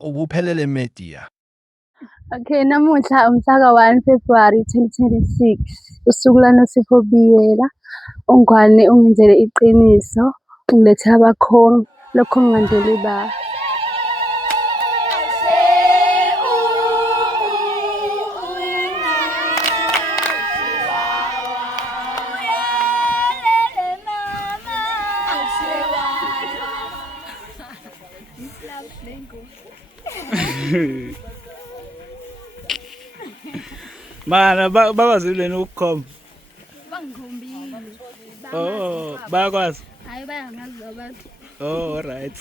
ubuphelele media. Okay, namuhla umhlaka 1 February 2026 usuku laNosipho Biyela ungwane ungenzele iqiniso ungilethela abakhongi lokho ngingandeli ba Mana bakwazile ukukhomba. bangikhombile. Oh, bayakwazi. Hayi bayangazi abantu. Oh, all right.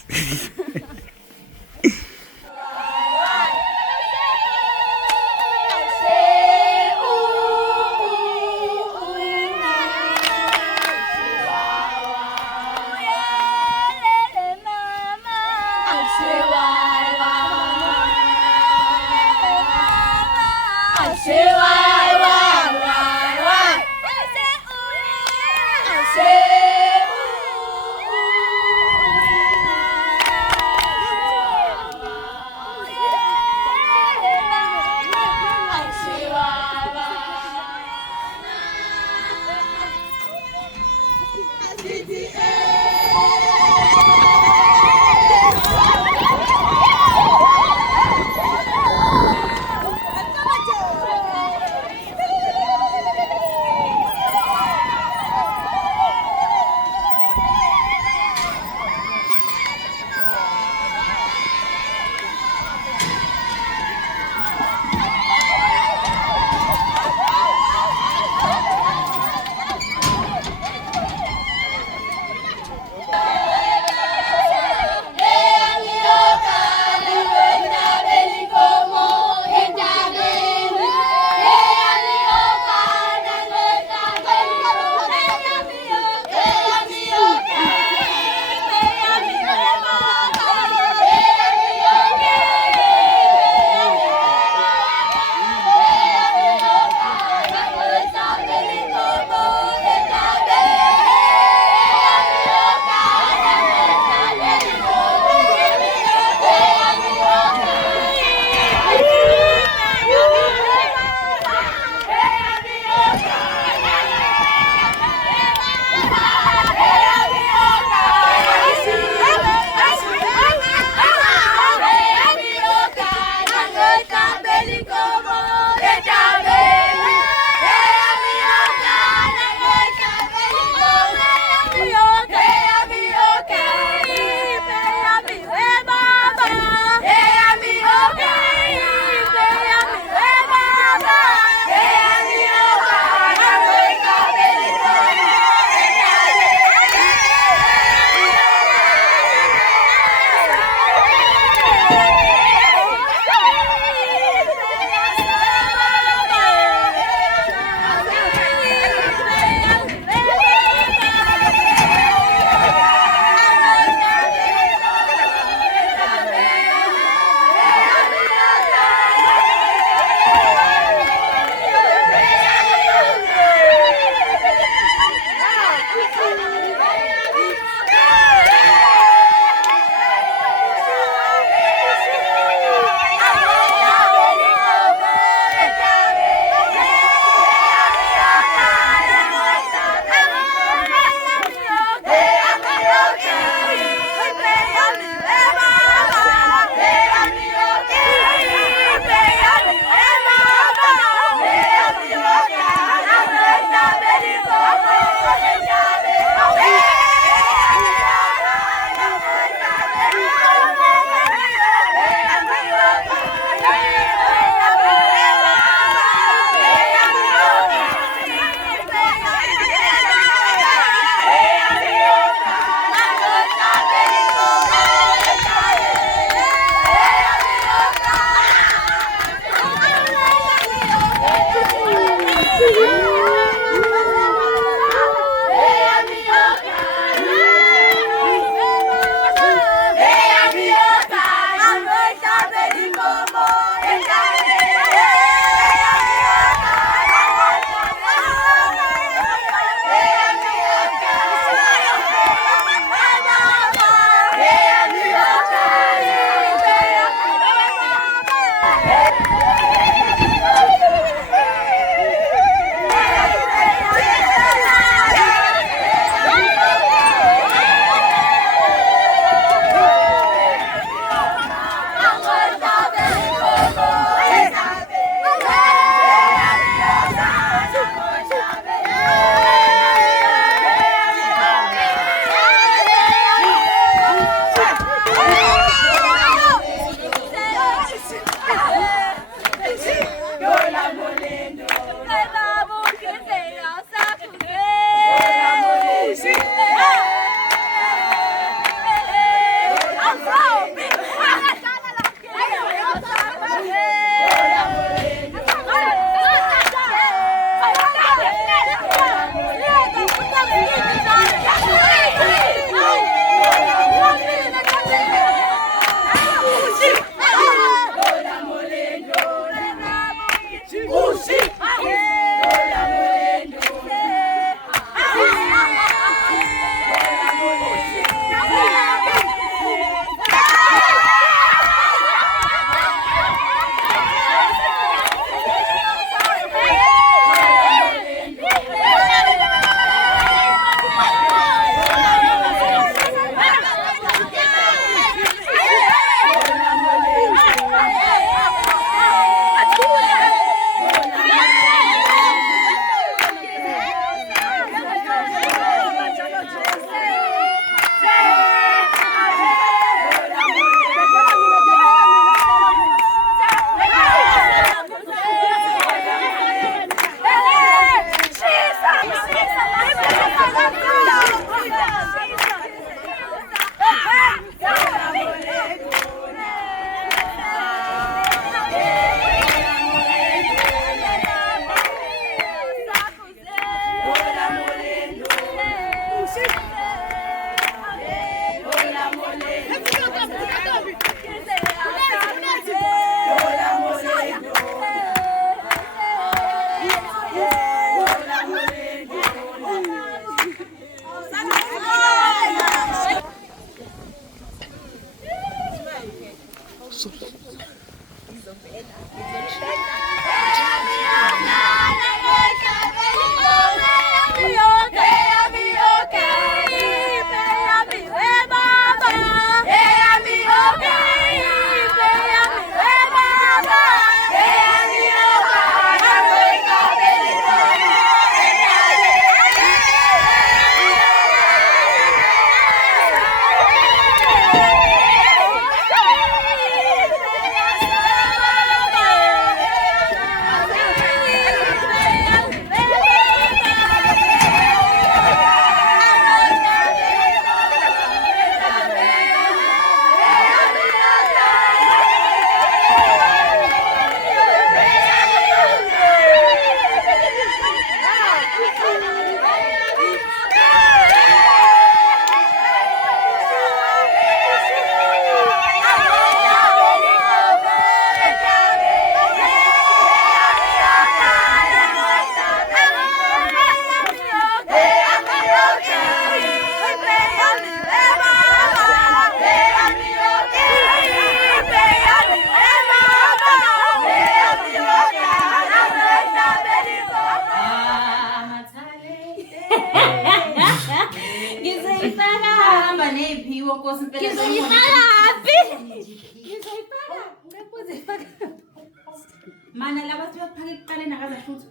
Mana laba siyaphaka ekuqaleni akazashutha.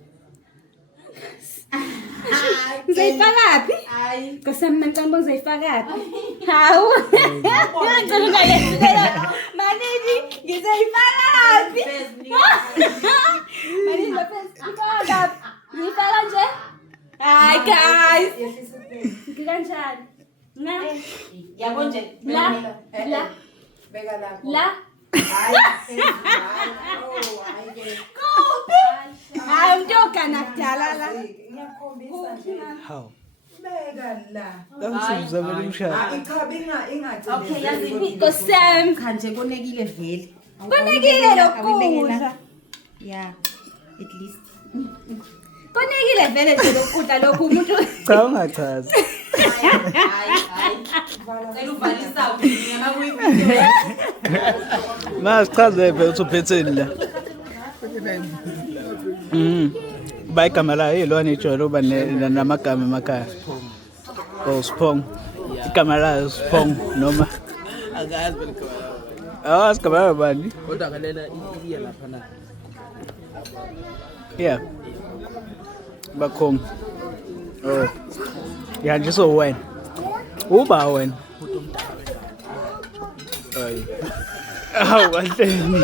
Ngizayifaka phi? Hayi. Nkosami mancane ngizayifaka phi? Hawu. Ngicela ungayenzi. Manini ngizayifaka phi? Manini ngifaka phi? Ngifaka nje? Hayi guys. Ngikanjani? Na. Yabo nje. La. Beka lapho. La. Hayi umntoka nakudala la. Ngiyakhombisa nje. How? Beka la. Kamsuzabela umshado. Ichabi ingathi. Okay, yazi Nkosami kanje konekile vele. Konekile lokudla. Yeah, at least. Konekile vele nje lokudla lokhu umuntu. Cha ungachazi. Hayi. Cela uvalisa unyama kuyiphilo. Masichaze phela uthi uphetheni la. Bayigama la yilona ijolo uba namagama emakhaya. Oh Sphong. Igama la Sphong noma Akazi belikhala. Sigama bani? Kodwa kalela iya lapha na. Yeah. Bakhong. Oh. Ya nje so wena. Uba wena. Ay. Wahleni.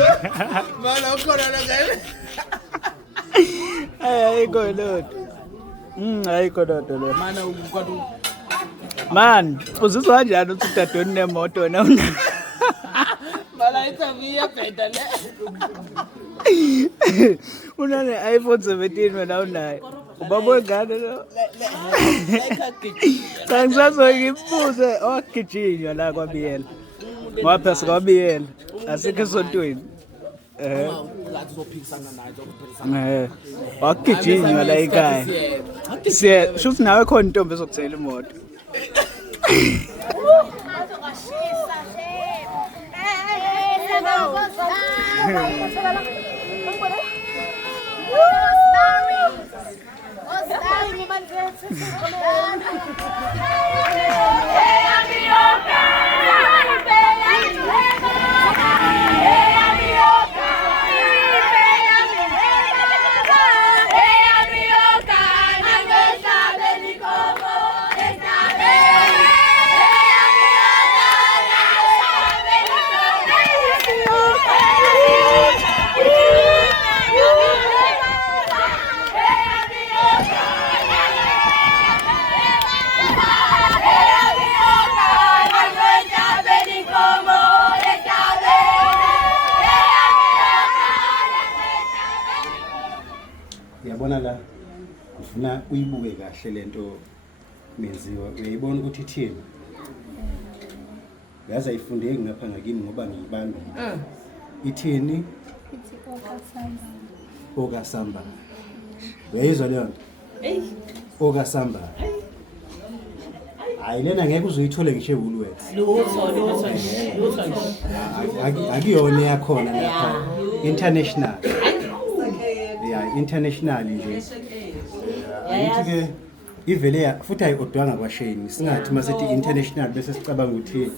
Mala ukhona la ngene. Ayikho lodwa. Ayikho lodwa lo. Mana ukwathi Man, uzizwa kanjani uthi udadweni nemoto wena? mala ithabiya bheda le. Unane iPhone 17 wena unayo. Ubabona ngane lo. Cha ngisazoyibuze ogijinywa la kwaBiyela. Ngapha sikwaBiyela. Asikho esontweni. Ngathi uzophikisana naye zokuphikisana. Wagijinywa la ekhaya. Siye, shuthi nawe khona intombi ezokuthela imoto. Yabona la ufuna uyibuke kahle lento menziwa uyayibona ukuthi ithini yazi ayifundeki ngapha ngakini ngoba ngiyibambi ithini okasamba uyayizwa leyo nto okasamba Hayi lena ngeke uzoyithole ngisho eWoolworths. Lutho nje. Akuyona yakhona lapha international. Yeah, international nje. Ukuthi ke ivele futhi ayodwanga kwaShane. Singathi masithi international bese sicabanga ukuthi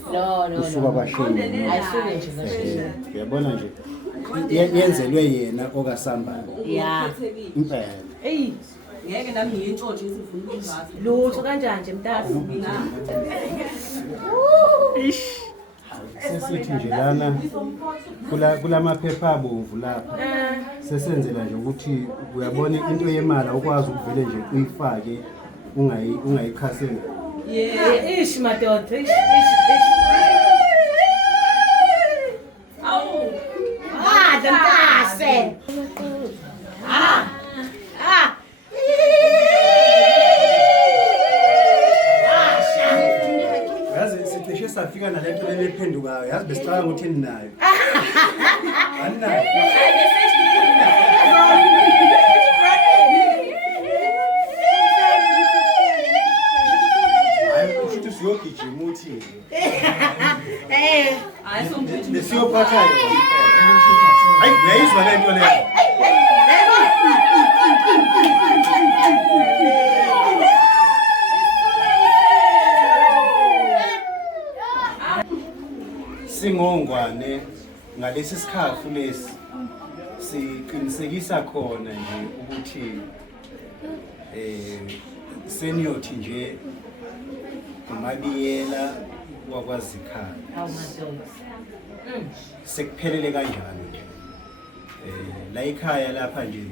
usuka kwaShane. Ayisuke nje kwaShane. Uyabona nje. Yenzelwe yena okaSambane. Yeah. Impela. Hey. Ngeke nami ngiyintshontshe isifuna ukuzathu. Lutho kanjani nje mntasi? Sesithi nje lana kulamaphepha abomvu lapha. Sesenzela nje ukuthi uyabona into yemali ukwazi ukuvele nje uyifake ungayikhasela. Yeah, ish madoda, ish. Awu. Dantase. Yazi sicishe safika nalento lephendukayo. Yazi besicabanga ukuthi ninayo. Aninayo. Siyogijima uthi lesiyophatha yona. Hayi uyayizwa le nto leyo. Singongwane ngalesi sikhafu lesi siqinisekisa khona nje ukuthi seniyothi nje uMabiyela wakwaZikhaya. Awu madoda. Sekuphelele kanjalo nje. La ekhaya lapha nje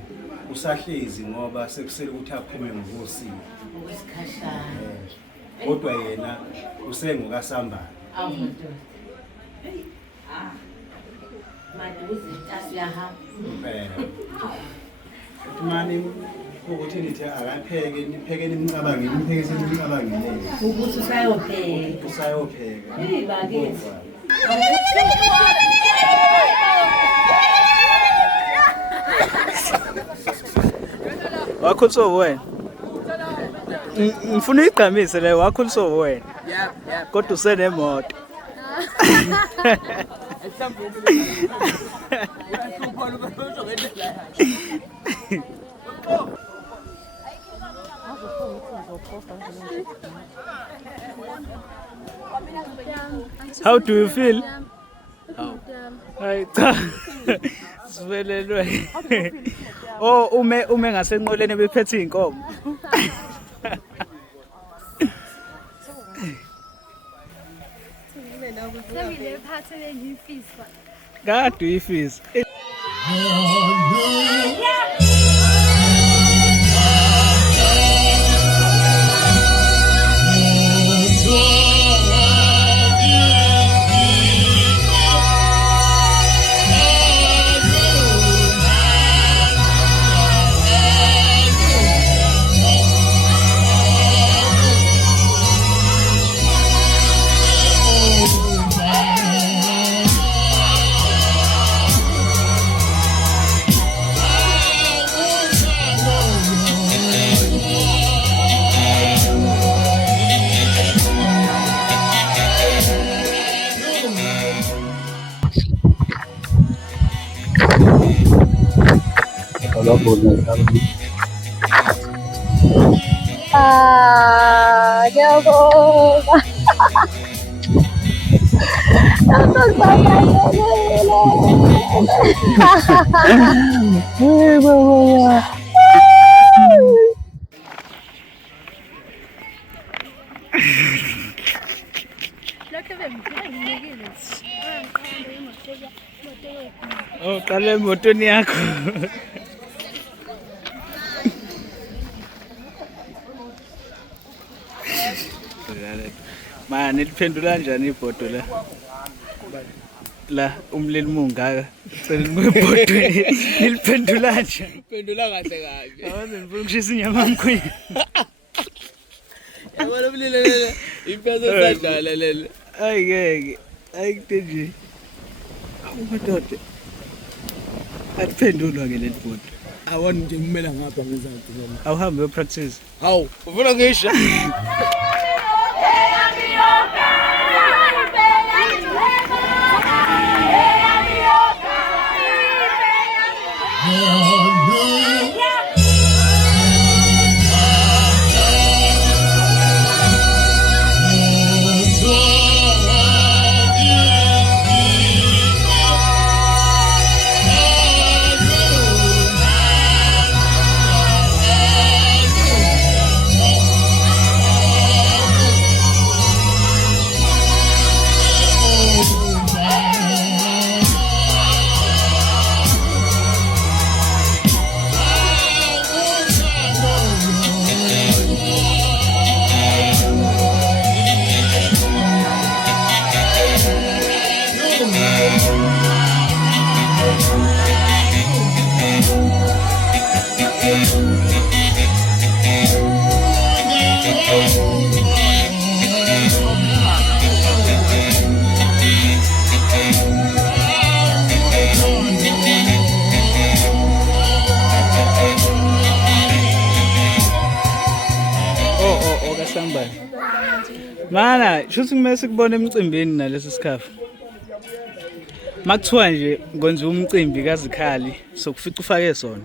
usahlezi ngoba sekusele ukuthi aphume ngokosini. Ngokwesikhashana. Kodwa yena usengokaSambane. Awu madoda. Madoda intasi yahamba. Mani ukuthi nithi akapheke nipheke nimcabangile niphekise nimcabangile Ukuthi usayopheka. usayopheka. Hey bakithi. Wakhuliswa wena. Ngifuna uyigqamise le wakhuliswa wena. Yeah. Kodwa usenemoto. How do you feel? Hayi cha. Sivelelwe. Oh ume ngasenqoleni bephethe inkomo. Semile phathele ngifisa. Kade uyifisa. Ngiyabonga. Oh qale emotweni yakho. Manje liphendula kanjani ibhodo la? La umlili mungaka. Cela ngibhodo liphendula kanjani? Pendula kahle kahle. Awazi ngifuna ukushisa inyama mkhwini. Yabona umlilele impela sadala lele. Ayike. Ayikutenje. Awumadoda. Aliphendulwa ke leli bhodo. Awona nje kumela ngapha ngezathi. Awuhambe upractice. Hawu, ufuna ngisho? Mana, shuthi kumele sikubone emcimbini nalesi sikhafu. Makuthiwa nje kwenziwa umcimbi kaZikhali sokufica ufake sona.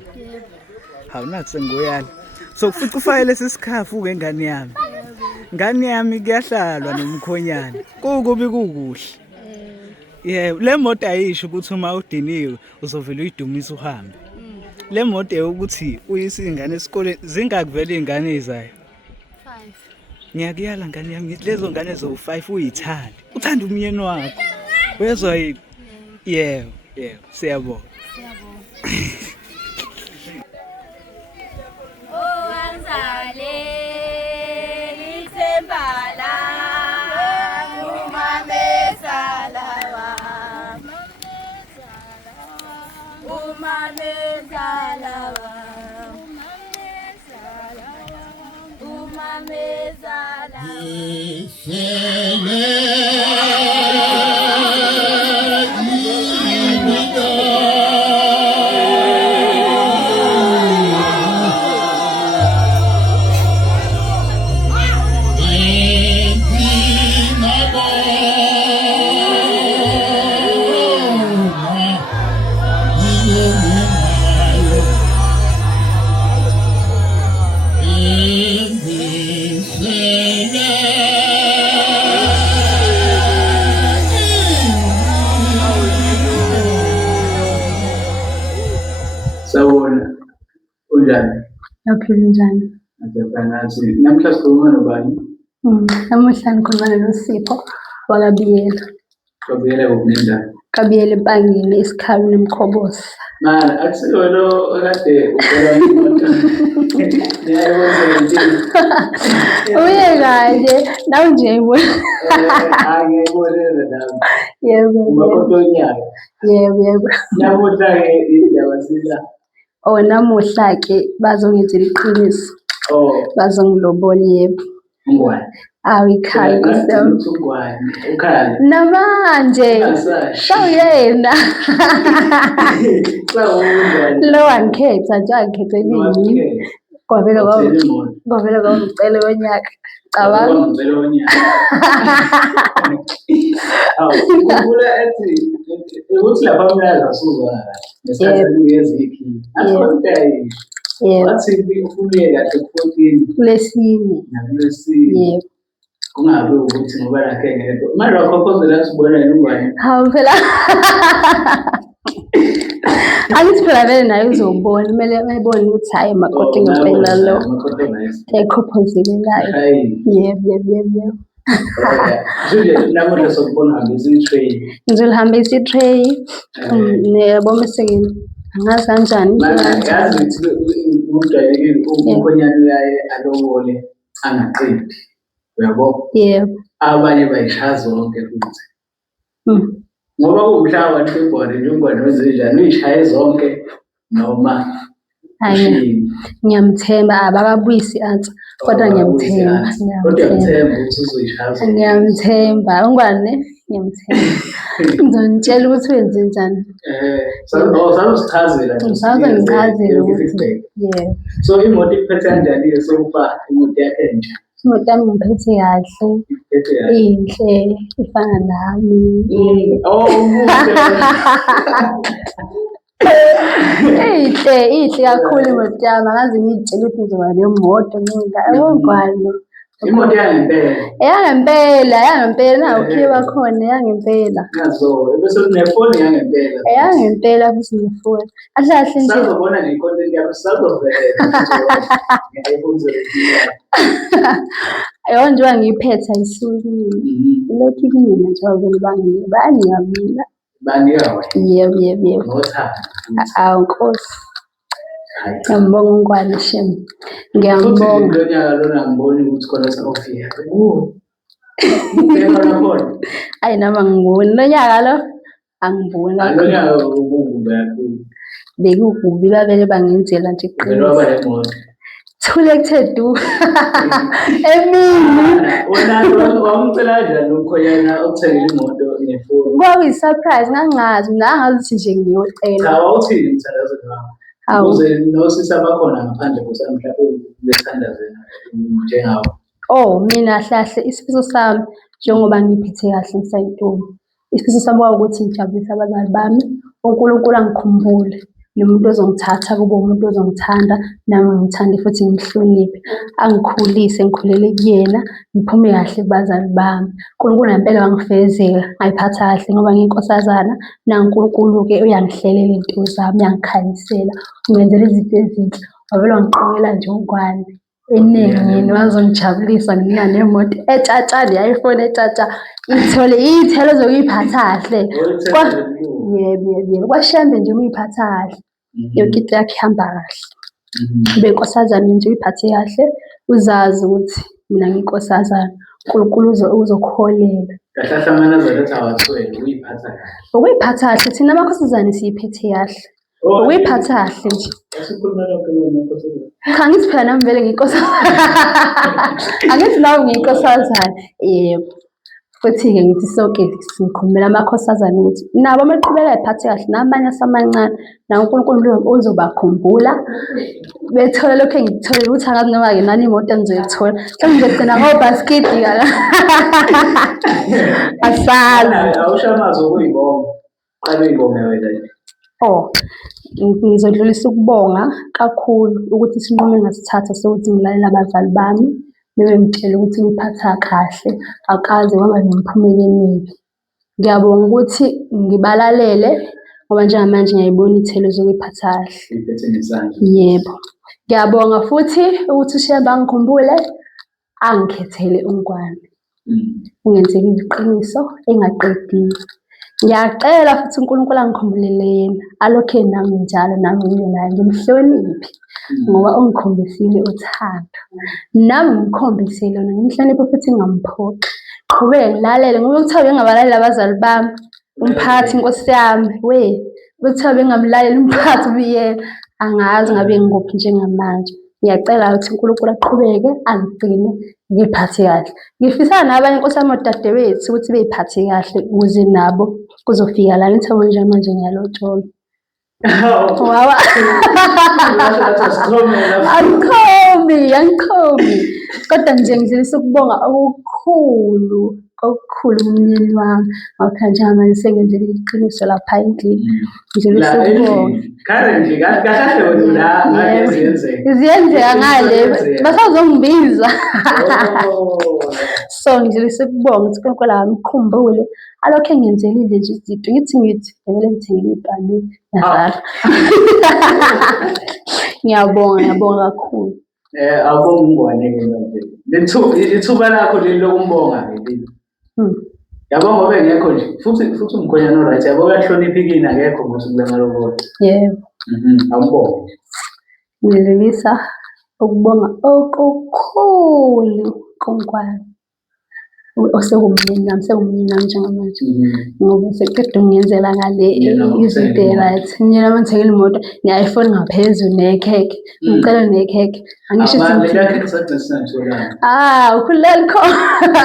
Hawu nathi sengoyala. Sokufica ufake lesi sikhafu ngengane yami. Ngane yami kuyahlalwa nomkhonyana. Kukubi kukuhle. Yebo, le moto ayisho ukuthi uma udiniwe uzovela uyidumisa uhambe. Le moto eyokuthi uyise ingane esikoleni zingakuvela izingane ezayo. 5. Ngiyakuyala ngane yami lezo ngane zo5 uyithanda. Uthanda umyeni wakho. Wezwa yini? Yebo, siyabonga. Oh anzale lithembala umamezala Sawona unjani? Yaphila njani? Ngiyafanathi namhla sikhuluma nobani? Namuhla ngikhuluma noSipho wakabiyela. Kabiyela ukunjani? Kabiyela empangeni esikhabi nemkhobosi. Mara akusilo lo okade ubona imoto. Ngiyayibona nje. Uye kahle nawe nje yibona. Angiyibonela nami. Yebo. Umakotonyaka. Yebo. Namuhla ke indaba sila. Oh namuhla ke bazongenzela iqiniso. Oh, Bazongilobola yebo. ngwani. Awikhali kusem. Ngwani. Ukhali. Namanje shawuyena. Sawona. Lo angikhetha nje angikhethe nini. Kwavela kwamcele wonyaka. Cabanga. Ngicela wonyaka. Ukula ethi ukuthi lapha umlaza suka nesikhathi kuyezikhi. Asikontayi. Yebo. Wathi ufike kahle ku14 Kulesine. nakulesine. Yebo. Kungabe ukuthi ngoba lakhe ngedwa. Manje wakhophozela sibona ingwane. Hawu phela. Angithi phela vele naye uzobona kumele ayibone ukuthi hayi makoti ngempela lo. Ekhophozelayo. Hayi. Yebo. Nje namuhla sokubona ngezitrain. Ngizolihambisa i-tray neyabo mesekini. Angazi kanjani. Yazi ukuthi umuntu ayekile umkhonyana uyaye alobole angaqedi. Uyabo? Yebo. Abanye bayishaya zonke futhi. Ngoba kuwumhlaba kaFebruary nje ungwane wenzenjani uyishaye zonke noma Hayi ngiyamthemba abakabuyisi answer kodwa ngiyamthemba. Kodwa ngiyamthemba ukuthi uzoyishaya zonke. Ngiyamthemba ungwane ngiyamthemba. Ngizonitshela ukuthi wenze njani. Sanusichazela. Ngisaza ngichazele ukuthi yebo. So imoto iphethe kanjani-ke sokuba imoto yakhe entsha? Imoto yami ngiphethe kahle. Inhle ifana nami. Ihle kakhulu imoto yami angazi ngiyitshela ukuthi ngizoba nemoto ngingane. Imoto yangempela. Yangempela nawo ukhiye khona yangempela. Ngazo ebese kunefoni yangempela. Yangempela futhi ngifuna. Ahlahle nje. Sizobona ngecontent yakho sizovela. Ngiyayibonzela. Yona nje ngiyiphethe ayisuki. Lokhu kimi nje wabona bangiyabani mina. Baniyawe. Yebo. Ngothanda. Nkosi. Ngiyambonga ungwane shem. Ngiyambonga. Lo nyaka lona ngiboni ukuthi khona sawufika. Ngiyabona khona. Ayi nama ngiboni lo nyaka lo angiboni. Lo nyaka ukukuba kakhulu. Bekukubi babele bangenzela nje iqiniso. Ngoba lemoto. Thule kuthe du. Emini. Wona wamcela kanjani ukhonyana okuthengile imoto nefoni? Kwakuyi surprise ngangazi nangazi nje ngiyocela. Cha wawuthini umthandazo wakho? Ukuze nosisi abakhona ngaphandle kusamhla besithandazela njengawo. Oh, mina hlahle isifiso sami njengoba ngiphethe kahle ngisayintombi. Isifiso sami kwawukuthi ngijabulise abazali bami, uNkulunkulu angikhumbule nomuntu ozongithatha kube umuntu ozongithanda nami ngimthande futhi ngimhloniphe. Angikhulise ngikhulele kuyena ngiphume kahle kubazali bami. uNkulunkulu ngempela wangifezela ngayiphatha kahle ngoba ngiyinkosazana naNkulunkulu-ke uyangihlelela iy'nto zami uyangikhanyisela ungenzela izinto ezinhle wavele wangiqokela nje ungwane eningini wazongijabulisa ngiya nemoto etshatsha ne-iPhone etshatsha ithole iy'thelo zokuyiphatha kahle. Yebo kwashambe nje ukuyiphatha kahle yonke into yakho ihamba kahle. Ube inkosazane nje uyiphathe kahle uzazi ukuthi mina ngiyinkosazana uNkulunkulu uzokuholela. Kahle kahle amanazareth ethi awathwele uyiphatha kahle. Ukuyiphatha kahle thina amakhosazane siyiphethe kahle. Ukuyiphatha kahle nje. Angithi phela nami vele ngiyinkosazane. Angithi nawe ngiyinkosazane. Yebo. Futhi-ke ngithi sonke sikhulumela amakhosazane ukuthi nabo maqhubeka ayiphathe kahle namanye asamancane nawo uNkulunkulu uzobakhumbula bethole lokho engikutholile ukuthi angazi noma-ke nani imoto engizoyithola mhlawumbe ngizogcina ngobhasikidi kala asazi. Awusho amazwi okuyibonga qale uyibonge wena nje. Ngizodlulisa ukubonga kakhulu ukuthi isinqumo engasithatha sokuthi ngilalela abazali bami ngitshela ukuthi ngiphatha kahle akaze kwaba nomphumela emibi. Ngiyabonga ukuthi ngibalalele ngoba njengamanje ngiyayibona iy'thelo zokuyiphatha kahle. Yebo. Ngiyabonga futhi ukuthi uShembe angikhumbule angikhethele ungwane. Ungenzele iqiniso engaqedile. Ngiyacela futhi uNkulunkulu angikhumbulele yena alokhe nami njalo nami ngibe naye ngimhloniphe ngoba ungikhombisile uthando. Nami ngimkhombise lona ngimhloniphe futhi ngingamphoqi. Qhubeke ngilalele ngoba kuthiwa bengabalaleli abazali bami umphathi inkosi yami bekuthiwa bengamlaleli umphathi ubiyena angazi ngabe ngikuphi njengamanje. Ngiyacela ukuthi uNkulunkulu aqhubeke angigcine ngiyiphathe kahle. Ngifisa nabanye inkosi yami odadewethu ukuthi beyiphathe kahle ukuze nabo kuzofika la ngithiwa njengamanje ngiyalotsholwa. Angikhomi kodwa nje ngidlulisa ukubonga okukhulu umyeni wami ngakho njengamanje sengenzele iqiniso lapha endlini ngidlulisa ukubonga. Ziyenzeka ngale basazongibiza. So ngidlulisa ukubonga ukuthi uNkulunkulu amkhumbule alokho engenzelile nje izinto ngithi vele ngithengile ibhanoyi yazala. Ngiyabonga kakhulu. Awubonga ungwane-ke manje. Ithuba lakho leli lokumbonga leli. Yabo ngoba engekho nje futhi umkhonyana oright yabo uyahloniphika ini akekho ngosuku lwamalobolo. Yebo. Awubonge. Ngidlulisa ukubonga okukhulu konkwane osengumyeni nami njengamanje ngoba useqeda ukungenzela ngale izinto right. Mina mangithengile imoto ne-iPhone ngaphezulu nekhekhe ngicela nekhekhe angisho ukhululeka khona.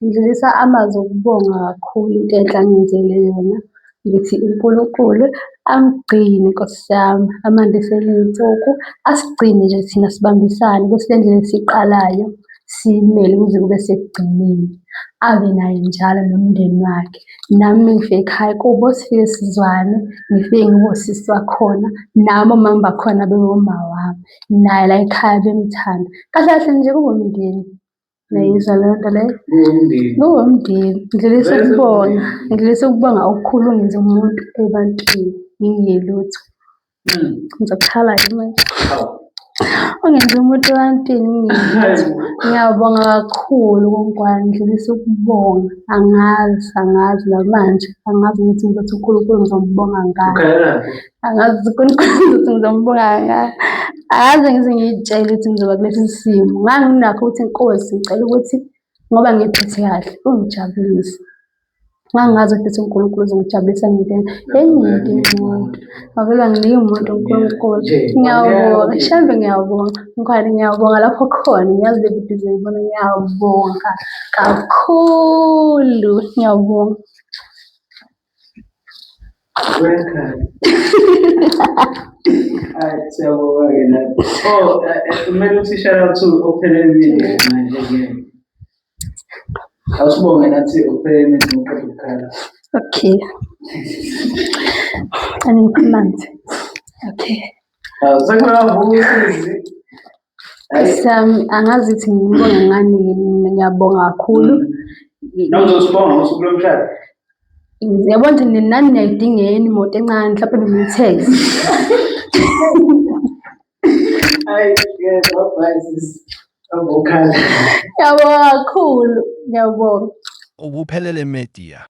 Ngidlulisa amazwi okubonga kakhulu into enhle angenzele yona ngithi uNkulunkulu angigcine Nkosi yami amandisele iy'nsuku asigcine nje thina sibambisane kule ndlela esiqalayo simele kuze kube sekugcineni abe naye njalo nomndeni wakhe. Nami ngifike ekhaya kubo sifike sizwane ngifike ngibe usisi wakhona nami omama bakhona beboma wami naye la ekhaya bemthanda kahle kahle nje kube umndeni. Nayizwa leyo nto leyo kuwumndeni. Ngidlulisa ukubonga okukhulu ungenze umuntu ebantwini ngingiyelutho. Ngizokhala manje. Ungenze umuntu ebantwini ngingiyelutho. Ngiyabonga kakhulu konkwane ngidlulisa ukubonga angazi namanje angazi ukuthi ngizothi uNkulunkulu ngizombonga ngani. Angazi uNkulunkulu ukuthi ngizombonga ngani. Angaze ngize ngiyitshele ukuthi ngizoba kulesi simo nganginakho ukuthi Nkosi ngicela ukuthi ngoba ngiphethe kahle ungijabulise. Ngangazi ukuthi uNkulunkulu uzongijabulisa ngenteni enye into umuntu avele anginike umuntu uNkulunkulu. Ngiyabonga Shembe, ngiyabonga Nkhwali, ngiyabonga lapho khona ngiyazi le video uzoyibona. Ngiyabonga kakhulu, ngiyabonga. Hayi siyabonga-ke nathi. Oh, kumele uthi shout out to Ophelele Media manje again. Awusibonge nathi Ophelele Media ngokuqeda ukukhala. Okay. Anipha amanzi. Okay. Sekuyavuka. Sami angazi ukuthi ngibonga ngani ngiyabonga kakhulu. Nawuzosibonga ngosuku lomshado. Ngiyabona ukuthi nani niyayidingeni imoto encane mhlawumbe nomtaxi. Hayi, bye sis. Ngiyabonga Ngiyabonga kakhulu. Ngiyabonga. Ubuphelele Media.